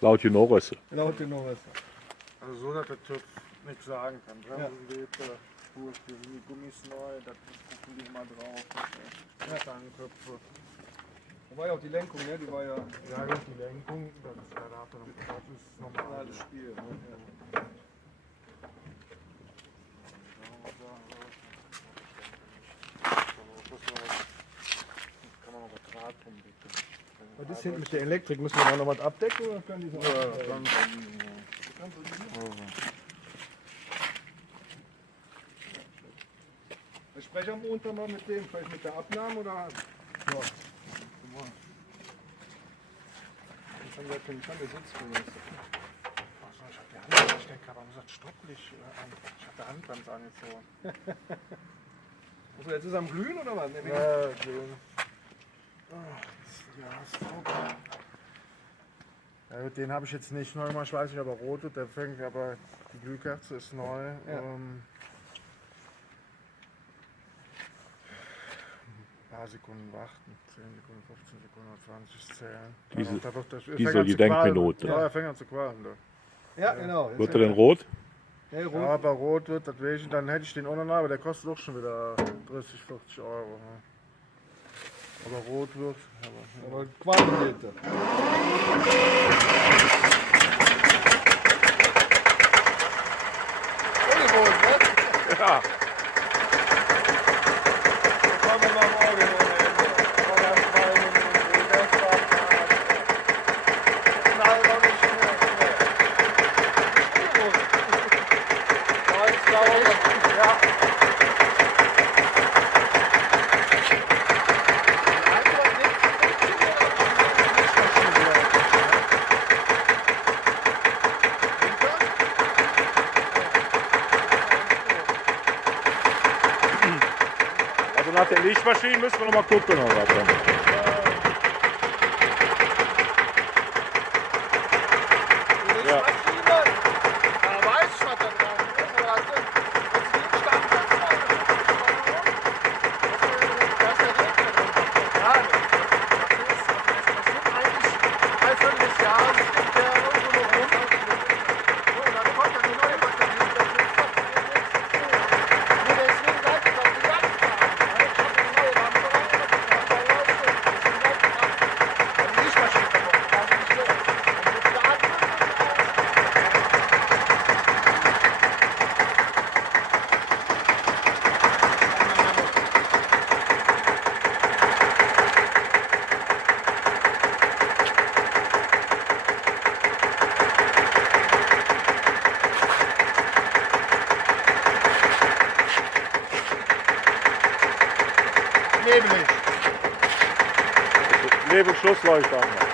Laut Genoris. Laut Genoris. Also so, dass der TÜV nichts sagen kann. Ja. Bremsen geht, Spur, die Gummis neu, da gucken die mal drauf. Köpfe. Wobei auch die Lenkung, ne? Die war ja Ja, das ist die Lenkung, das ist normal. das Spiel. Ne? Kann man noch was Draht umwickeln. Was ist hinten mit der Elektrik? Müssen wir da noch was abdecken oder können die so Ja, aufstellen? ganz Ich spreche am Montag mal mit dem, vielleicht mit der Abnahme oder? Ja. Ich habe gar keinen Sitz gewesen. Ich hab die Hand, ich denke, warum ist das Stopplicht an? Ich hab die Hand ganz angezogen. Also jetzt ist er am Glühen oder was? Ne, Ja, schön. Ja, sauber. Ja, den habe ich jetzt nicht neu gemacht, ich weiß nicht, ob er rot wird, der fängt, aber die Glühkerze ist neu. Ja. Ein paar Sekunden warten, 10 Sekunden, 15 Sekunden, 20 zählen. Diese- Da wird das- diese fängt an die zu qualmen. Denkminute. Ja, er fängt an zu qualmen. Da. Ja, genau. Wird er denn rot? Ja, Ja, rot. ob er rot wird, das weiß ich, dann hätte ich den auch noch, aber der kostet auch schon wieder 30, 40 Euro. Ja. Aber rot wird, Aber qualitativ. Ja. Also nach der Lichtmaschine müssen wir noch mal gucken. Oder was. Ja. nebelig. Nebelschlussleuchter haben wir.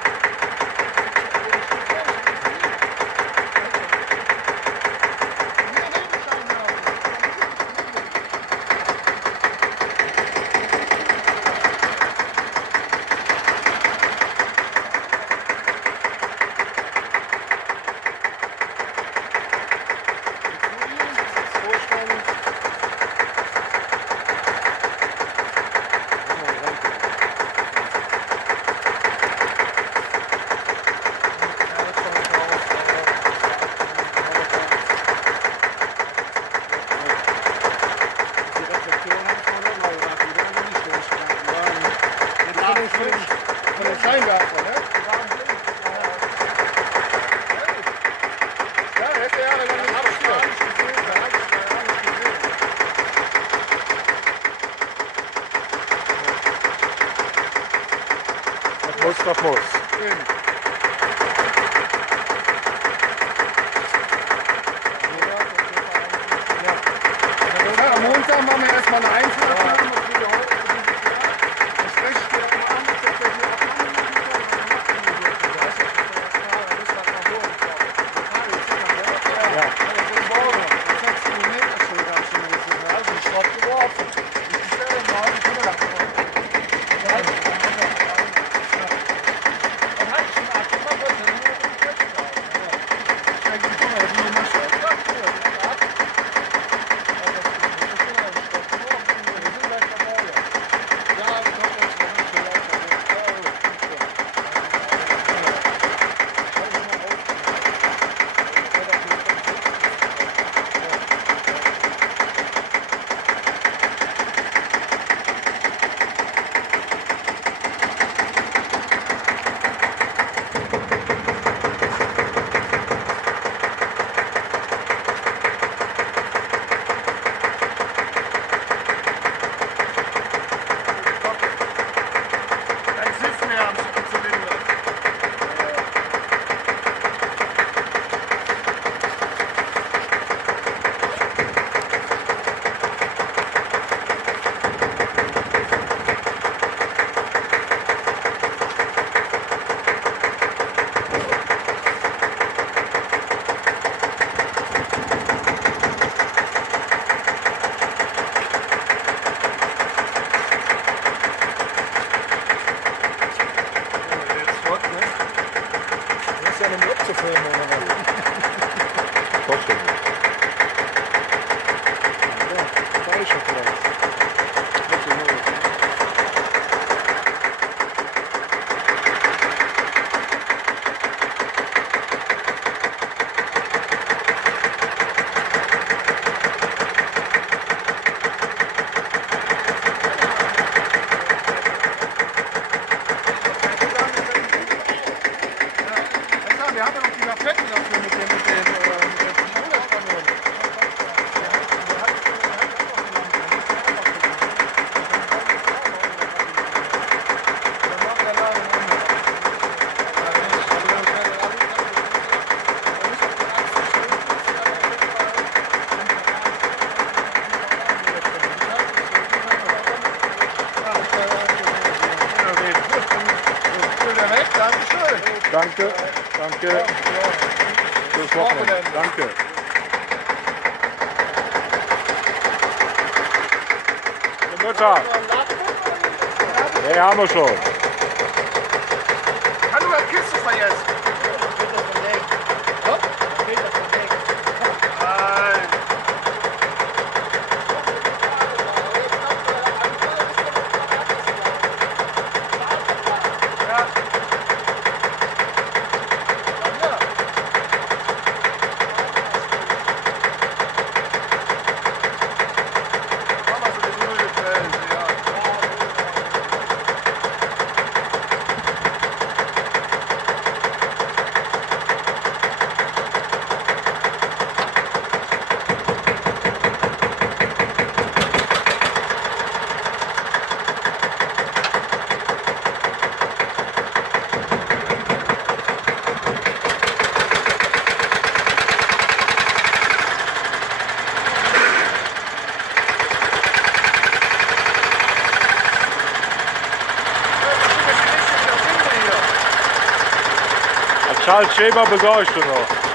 Von den Scheinwerfer, ne? Ja, hätte er aber nicht abgeschlossen. Das muss. Ja, am Montag machen wir erstmal eine Einzelabnahme. Das spreche ich dir dann mal an, dass wir die Abnahme dann, um abzufilmen oder was? Kostet nicht. Ja, falscher Platz. Wir haben ja noch die Lafetten dafür mit den Schulterkanonen. Dankeschön. Danke, danke. Fürs Wochenende. Danke. Guten Mittag. Nee, haben wir schon. Kann du das Kiste vergessen? Charles Schäber besorgst du noch.